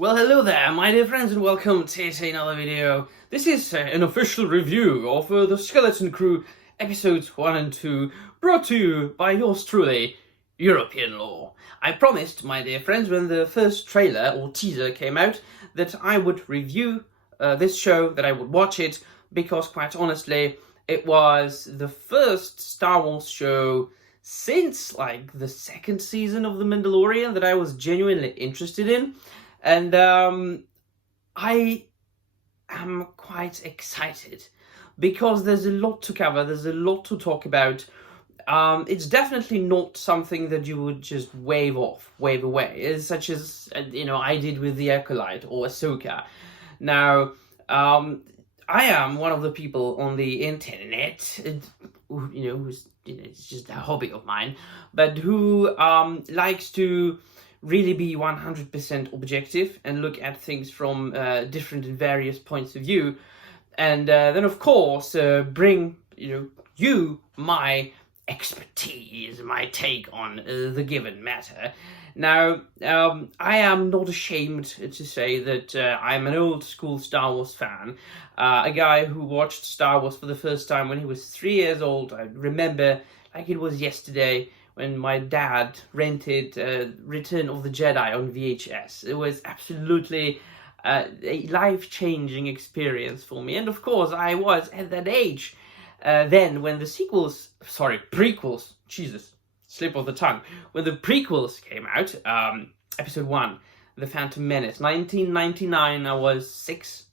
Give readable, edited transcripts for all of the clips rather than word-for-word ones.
Well, hello there, my dear friends, and welcome to yet another video. This is an official review of The Skeleton Crew episodes 1 and 2, brought to you by yours truly, European Law. I promised, my dear friends, when the first trailer or teaser came out, that I would review this show, that I would watch it, because quite honestly, it was the first Star Wars show since like the second season of The Mandalorian that I was genuinely interested in. And I am quite excited because there's a lot to cover, there's a lot to talk about. It's definitely not something that you would just wave away. It's such as, I did with The Acolyte or Ahsoka. Now, I am one of the people on the internet, who's, it's just a hobby of mine, but who likes to really be 100% objective and look at things from different and various points of view, and then of course bring you my expertise, my take on the given matter. Now, I am not ashamed to say that I'm an old school Star Wars fan, a guy who watched Star Wars for the first time when he was 3 years old. I remember like it was yesterday, when my dad rented Return of the Jedi on VHS. It was absolutely a life-changing experience for me. And of course, I was at that age then when the prequels, Jesus, slip of the tongue, when the prequels came out, Episode 1, The Phantom Menace, 1999, I was 6,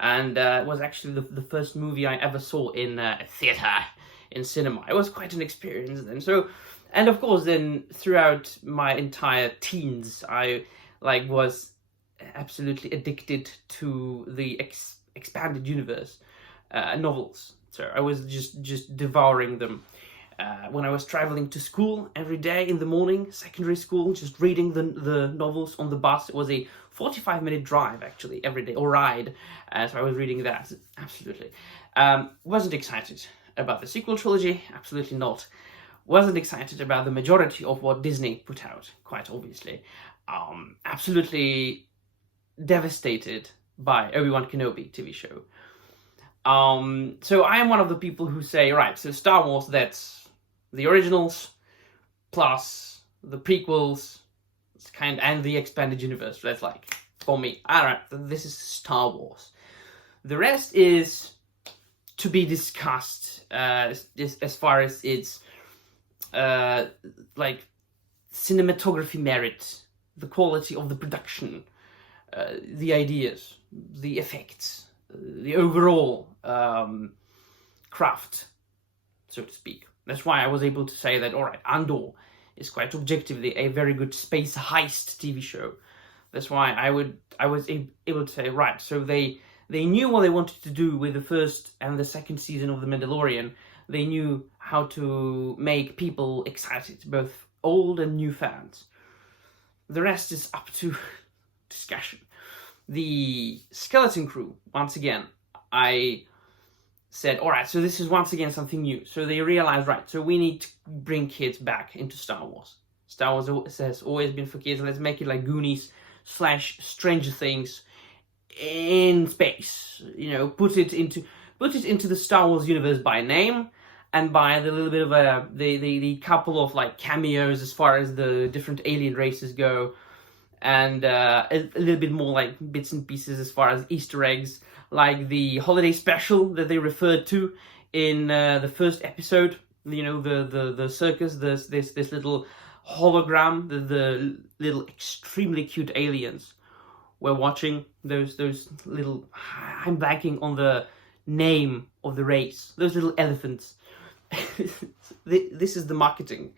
and it was actually the first movie I ever saw in a theater, in cinema. It was quite an experience then. So, and of course, then throughout my entire teens, I was absolutely addicted to the expanded universe novels. So I was just devouring them. When I was traveling to school every day in the morning, secondary school, just reading the novels on the bus. It was a 45-minute drive, actually, every day, or ride. So I was reading that, absolutely. Wasn't excited about the sequel trilogy, absolutely not. Wasn't excited about the majority of what Disney put out, quite obviously. Absolutely devastated by Obi-Wan Kenobi TV show. So I am one of the people who say, right, so Star Wars, that's the originals plus the prequels, and the expanded universe. That's like, for me, alright, this is Star Wars. The rest is to be discussed as far as its cinematography merit, the quality of the production, the ideas, the effects, the overall craft, so to speak. That's why I was able to say that, alright, Andor is quite objectively a very good space heist TV show. That's why I was able to say, right, so they knew what they wanted to do with the first and the second season of The Mandalorian. They knew how to make people excited, both old and new fans. The rest is up to discussion. The Skeleton Crew, once again, I said, alright, so this is once again something new. So they realized, right, so we need to bring kids back into Star Wars. Star Wars has always been for kids, and let's make it like Goonies / Stranger Things in space. Put it into the Star Wars universe by name, and by the little bit of the couple of like cameos as far as the different alien races go, and a little bit more like bits and pieces as far as Easter eggs, like the holiday special that they referred to in the first episode. The circus. There's this little hologram, the little extremely cute aliens we're watching. Those little, I'm blanking on the name of the race. Those little elephants. This is the marketing.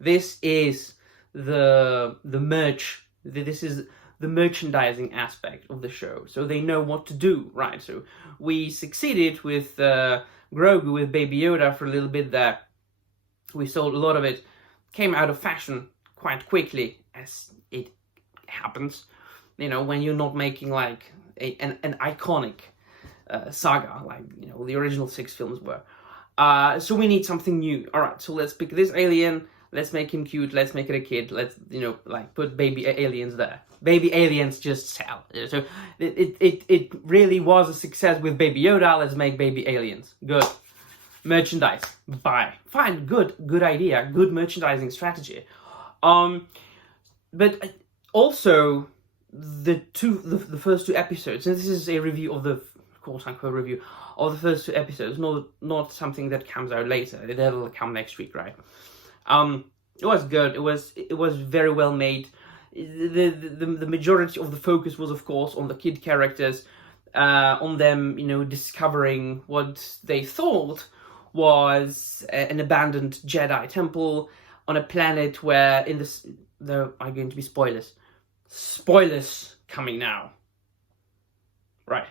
This is the merch. This is the merchandising aspect of the show. So they know what to do, right? So we succeeded with Grogu, with Baby Yoda for a little bit there. We sold a lot of it. Came out of fashion quite quickly, as it happens. When you're not making like an iconic saga, like the original 6 films were. So we need something new. All right, so let's pick this alien. let's make him cute, let's make it a kid, let's, like, put baby aliens there. Baby aliens just sell. So it really was a success with Baby Yoda. Let's make baby aliens. Good. Merchandise. Buy. Fine. Good idea. Good merchandising strategy. But also the first two episodes, and this is a review of the quote-unquote review of the first two episodes, not something that comes out later. That'll come next week, right? It was good. It was very well made. The majority of the focus was, of course, on the kid characters, on them, discovering what they thought was an abandoned Jedi temple on a planet where there are going to be spoilers. Spoilers coming now. Right.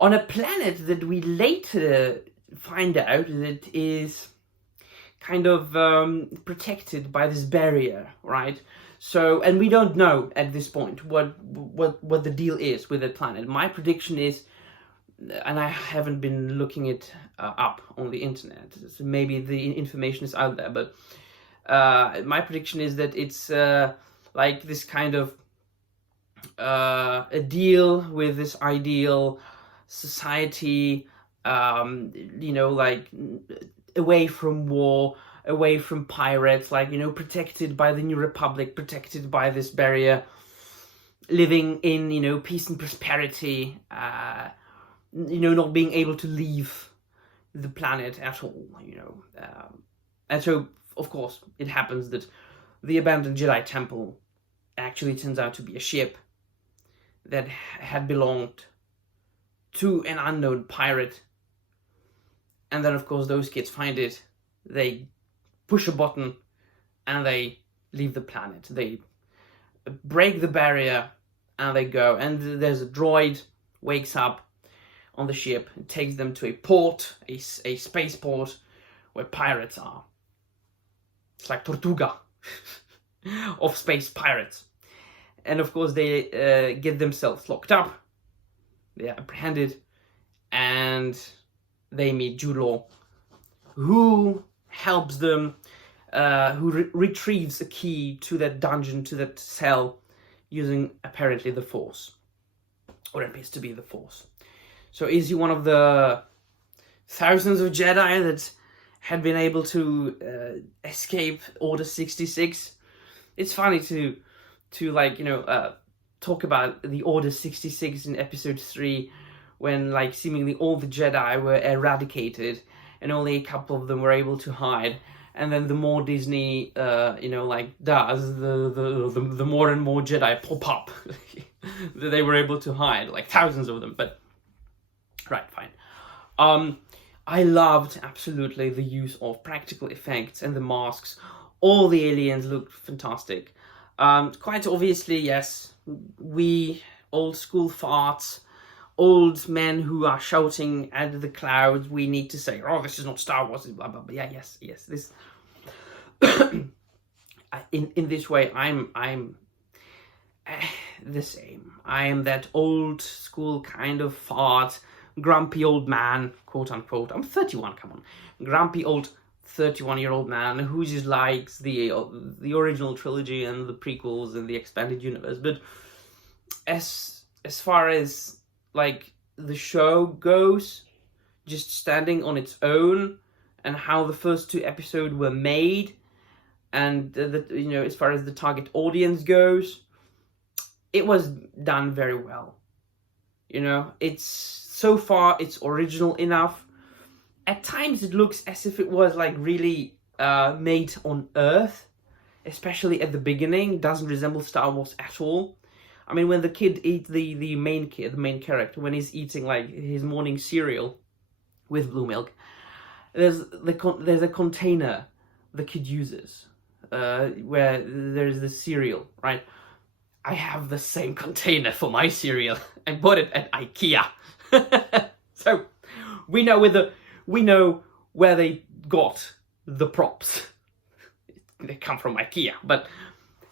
On a planet that we later find out that is kind of protected by this barrier, right? So, and we don't know at this point what the deal is with the planet. My prediction is, and I haven't been looking it up on the internet, so maybe the information is out there, but my prediction is that it's like this kind of a deal with this ideal society, like away from war, away from pirates, like, protected by the New Republic, protected by this barrier, living in, peace and prosperity, not being able to leave the planet at all, and so, of course, it happens that the abandoned Jedi temple actually turns out to be a ship that had belonged to an unknown pirate. And then, of course, those kids find it, they push a button, and they leave the planet. They break the barrier, and they go. And there's a droid, wakes up on the ship, and takes them to a port, a spaceport, where pirates are. It's like Tortuga of space pirates. And, of course, they get themselves locked up. They are apprehended, and they meet Jude Law, who helps them, who retrieves a key to that dungeon, to that cell, using apparently the Force, or it appears to be the Force. So is he one of the thousands of Jedi that had been able to escape Order 66? It's funny to like, talk about the Order 66 in Episode 3, when, like, seemingly all the Jedi were eradicated and only a couple of them were able to hide. And then the more Disney, does, the more and more Jedi pop up that they were able to hide, like thousands of them. But right, fine. I loved absolutely the use of practical effects and the masks. All the aliens looked fantastic. Quite obviously, yes, we old school farts, old men who are shouting at the clouds, we need to say, oh, this is not Star Wars, blah, blah, blah. Yeah, yes, this... in this way, I'm the same. I am that old school kind of fart, grumpy old man, quote unquote. I'm 31, come on. Grumpy old 31-year-old man who just likes the original trilogy and the prequels and the expanded universe. But as far as, like, the show goes, just standing on its own, and how the first two episodes were made, and as far as the target audience goes, it was done very well. So far it's original enough. At times it looks as if it was, like, really made on Earth, especially at the beginning. It doesn't resemble Star Wars at all. I mean, when the kid eats the main character, when he's eating, like, his morning cereal with blue milk, there's a container the kid uses where there's the cereal, right? I have the same container for my cereal. I bought it at IKEA. So we know where they got the props. They come from IKEA, but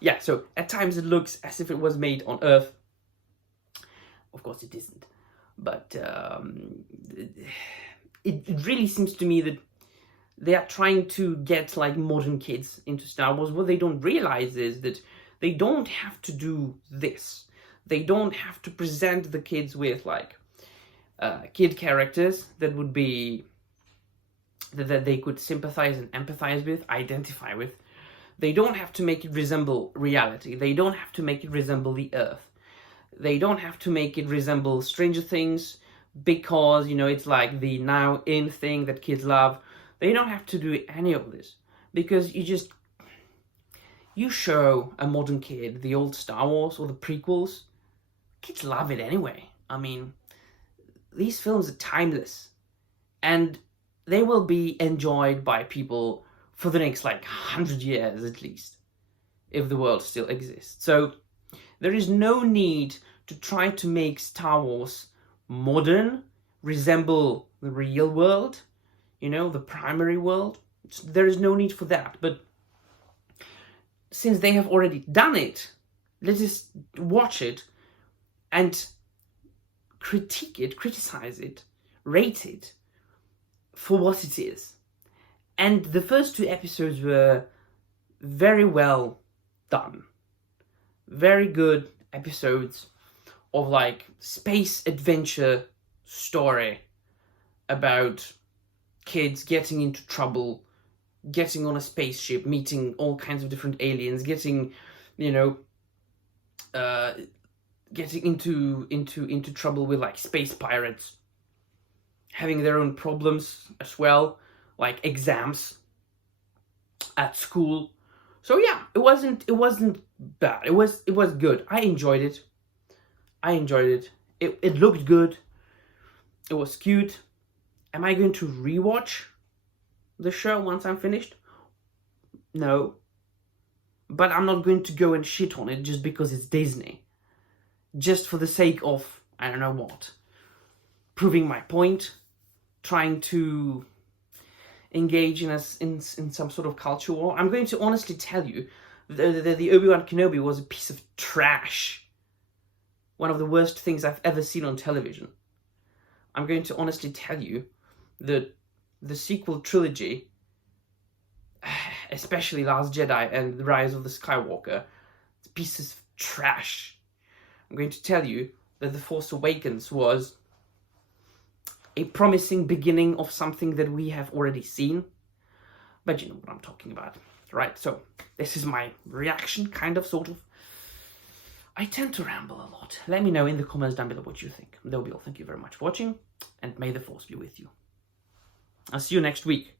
yeah, so at times it looks as if it was made on Earth. Of course it isn't, but it really seems to me that they are trying to get like modern kids into Star Wars. What they don't realize is that they don't have to do this. They don't have to present the kids with like kid characters that would be that they could sympathize and empathize with, identify with. They don't have to make it resemble reality. They don't have to make it resemble the Earth. They don't have to make it resemble Stranger Things because, you know, it's like the now in thing that kids love. They don't have to do any of this because you show a modern kid the old Star Wars or the prequels, kids love it anyway. I mean, these films are timeless and they will be enjoyed by people for the next like 100 years at least, if the world still exists. So there is no need to try to make Star Wars modern, resemble the real world, you know, the primary world. There is no need for that. But since they have already done it, let us watch it and critique it, criticize it, rate it for what it is. And the first 2 episodes were very well done. Very good episodes of like space adventure story about kids getting into trouble, getting on a spaceship, meeting all kinds of different aliens, getting, you know, getting into trouble with like space pirates, having their own problems as well, like exams at school. So yeah, it wasn't bad. It was good. I enjoyed it. It looked good. It was cute. Am I going to rewatch the show once I'm finished? No. But I'm not going to go and shit on it just because it's Disney. Just for the sake of, I don't know what, proving my point, trying to engage in some sort of culture war. I'm going to honestly tell you that the Obi-Wan Kenobi was a piece of trash. One of the worst things I've ever seen on television. I'm going to honestly tell you that the sequel trilogy, especially Last Jedi and The Rise of the Skywalker, it's pieces of trash. I'm going to tell you that The Force Awakens was a promising beginning of something that we have already seen. But you know what I'm talking about, right? So this is my reaction, kind of, sort of. I tend to ramble a lot. Let me know in the comments down below what you think. That will be all. Thank you very much for watching, and may the Force be with you. I'll see you next week.